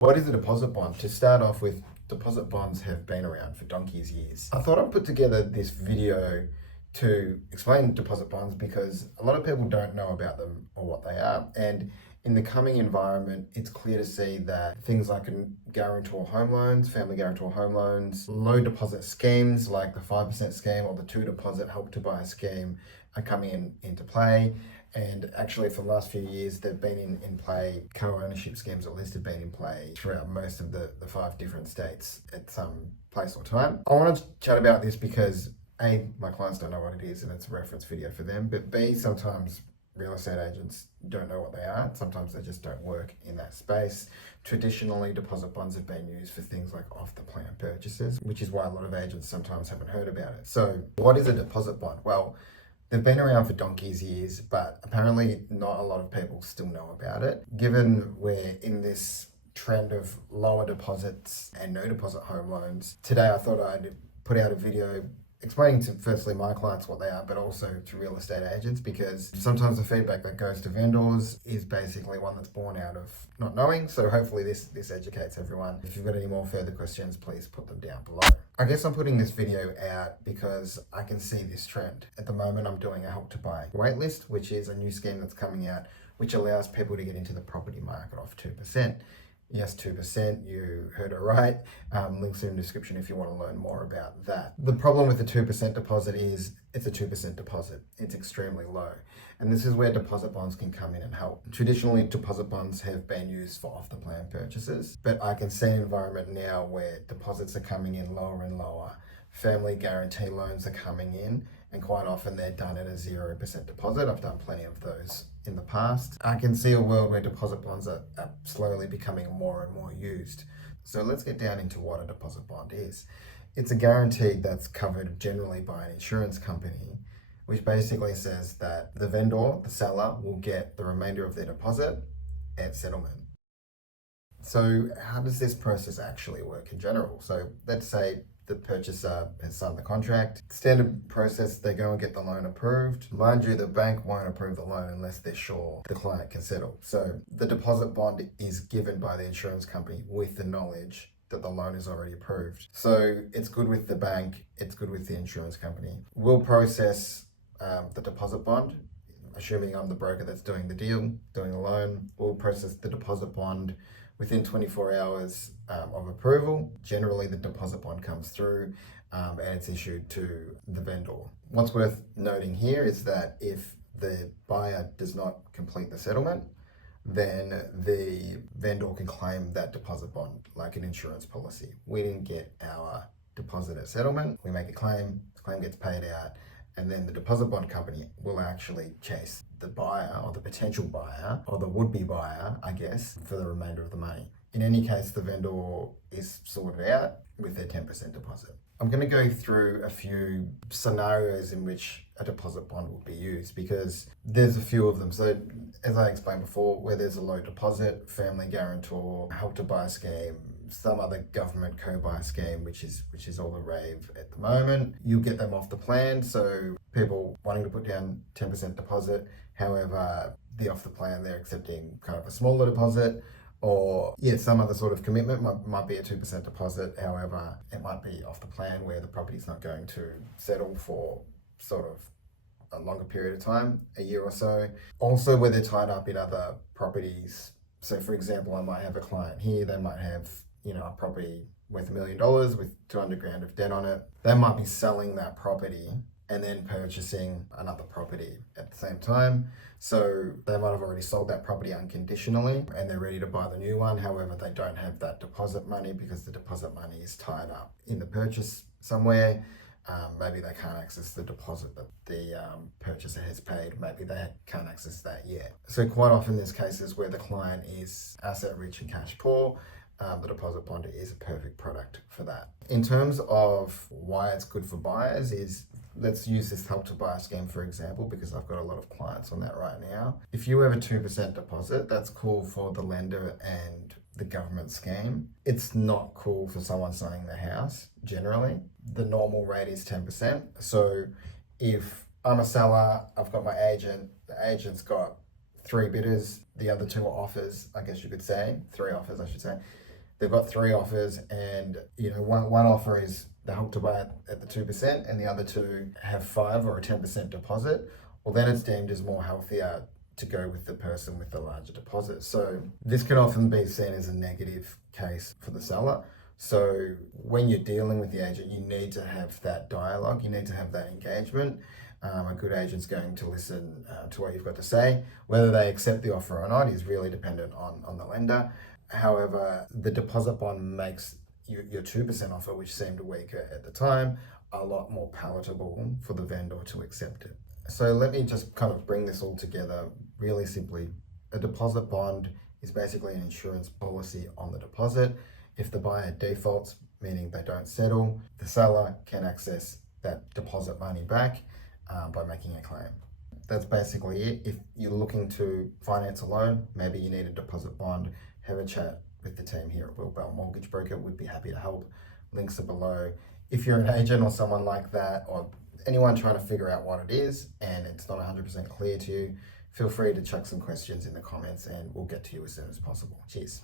What is a deposit bond? To start off with, deposit bonds have been around for donkey's years. I thought I'd put together this video to explain deposit bonds because a lot of people don't know about them or what they are. And in the coming environment, it's clear to see that things like guarantor home loans, family guarantor home loans, low deposit schemes like the 5% scheme or the 2 deposit help to buy scheme are coming into play. And actually, for the last few years, they've been in play. Co-ownership schemes at least have been in play throughout most of the 5 different states at some place or time. I want to chat about this because A, my clients don't know what it is and it's a reference video for them, but B, sometimes real estate agents don't know what they are. Sometimes they just don't work in that space. Traditionally, deposit bonds have been used for things like off-the-plan purchases, which is why a lot of agents sometimes haven't heard about it. So what is a deposit bond? Well, they've been around for donkey's years, but apparently not a lot of people still know about it. Given we're in this trend of lower deposits and no deposit home loans, today I thought I'd put out a video explaining to firstly my clients what they are, but also to real estate agents, because sometimes the feedback that goes to vendors is basically one that's born out of not knowing. So hopefully this educates everyone. If you've got any more further questions, please put them down below. I guess I'm putting this video out because I can see this trend. At the moment, I'm doing a help to buy waitlist, which is a new scheme that's coming out, which allows people to get into the property market off 2%. Yes, 2%, you heard it right. Links in the description if you want to learn more about that. The problem with the 2% deposit is it's a 2% deposit. It's extremely low. And this is where deposit bonds can come in and help. Traditionally, deposit bonds have been used for off-the-plan purchases, but I can see an environment now where deposits are coming in lower and lower. Family guarantee loans are coming in, and quite often they're done at a 0% deposit. I've done plenty of those in the past. I can see a world where deposit bonds are slowly becoming more and more used. So let's get down into what a deposit bond is. It's a guarantee that's covered generally by an insurance company, which basically says that the vendor, the seller, will get the remainder of their deposit at settlement. So how does this process actually work in general? So let's say the purchaser has signed the contract. Standard process, they go and get the loan approved. Mind you, the bank won't approve the loan unless they're sure the client can settle. So the deposit bond is given by the insurance company with the knowledge that the loan is already approved. So it's good with the bank, it's good with the insurance company. We'll process the deposit bond, assuming I'm the broker that's doing the deal, doing the loan. We'll process the deposit bond within 24 hours of approval. Generally, the deposit bond comes through and it's issued to the vendor. What's worth noting here is that if the buyer does not complete the settlement, then the vendor can claim that deposit bond like an insurance policy. We didn't get our deposit at settlement, we make a claim, the claim gets paid out, and then the deposit bond company will actually chase the buyer or the potential buyer or the would-be buyer, I guess, for the remainder of the money. In any case, the vendor is sorted out with their 10% deposit. I'm going to go through a few scenarios in which a deposit bond will be used because there's a few of them. So as I explained before, where there's a low deposit, family guarantor, help to buy scheme, some other government co-buy scheme, which is all the rave at the moment. You'll get them off the plan. So people wanting to put down 10% deposit, however, the off the plan, they're accepting kind of a smaller deposit, or some other sort of commitment might be a 2% deposit. However, it might be off the plan where the property's not going to settle for sort of a longer period of time, a year or so. Also, where they're tied up in other properties. So for example, I might have a client here, they might have a property worth $1 million with 200 grand of debt on it. They might be selling that property and then purchasing another property at the same time. So they might have already sold that property unconditionally and they're ready to buy the new one. However, they don't have that deposit money because the deposit money is tied up in the purchase somewhere. Maybe they can't access the deposit that the purchaser has paid. Maybe they can't access that yet. So quite often there's cases where the client is asset rich and cash poor. The deposit bond is a perfect product for that. In terms of why it's good for buyers is, let's use this help to buy scheme for example, because I've got a lot of clients on that right now. If you have a 2% deposit, that's cool for the lender and the government scheme. It's not cool for someone selling their house generally. The normal rate is 10%. So if I'm a seller, I've got my agent, the agent's got 3 bidders, the other 2 are offers, I guess you could say, 3 offers I should say. they've got 3 offers, and one offer is the Help to Buy at the 2%, and the other 2 have 5 or a 10% deposit, well, then it's deemed as more healthier to go with the person with the larger deposit. So this can often be seen as a negative case for the seller. So when you're dealing with the agent, you need to have that dialogue, you need to have that engagement. A good agent's going to listen to what you've got to say. Whether they accept the offer or not is really dependent on the lender. However, the deposit bond makes your 2% offer, which seemed weaker at the time, a lot more palatable for the vendor to accept it. So let me just kind of bring this all together really simply. A deposit bond is basically an insurance policy on the deposit. If the buyer defaults, meaning they don't settle, the seller can access that deposit money back by making a claim. That's basically it. If you're looking to finance a loan, maybe you need a deposit bond, have a chat with the team here at Wilbell Mortgage Broker. We'd be happy to help. Links are below. If you're an agent or someone like that, or anyone trying to figure out what it is and it's not 100% clear to you, feel free to chuck some questions in the comments and we'll get to you as soon as possible. Cheers.